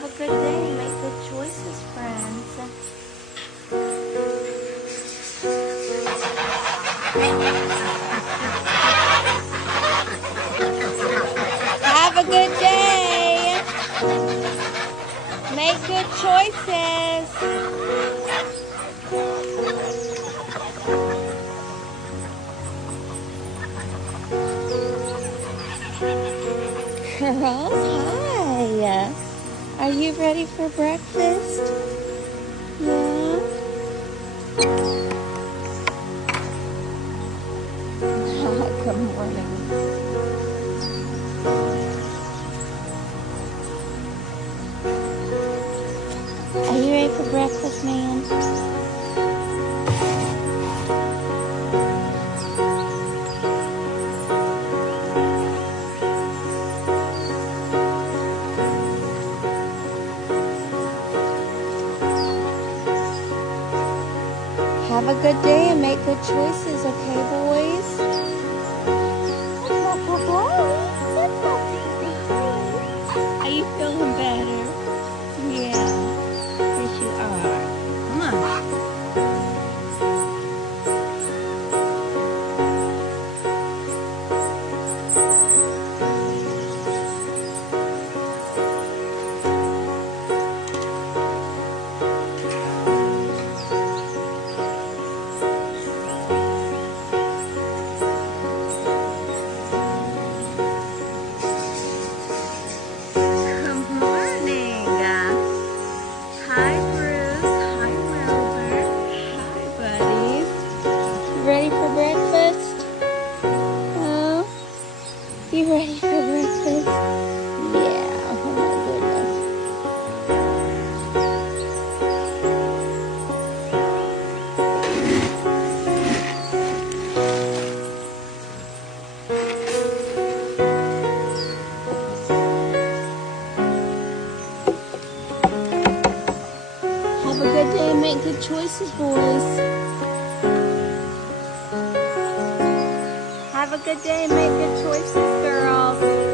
Have a good day. Make good choices, friends. Have a good day. Make good choices. Girls, hi. Are you ready for breakfast? Yeah? Good morning. Are you ready for breakfast, man? Have a good day and make good choices, okay, boys? Are you feeling better? Yeah. Yes, you are. Come on. Good morning. Hi, Bruce. Hi, Wilbur. Hi, buddies. You ready for breakfast? Oh, you ready for breakfast? Yeah. Oh my goodness. Have a good day and make good choices, boys. Have a good day and make good choices, girls.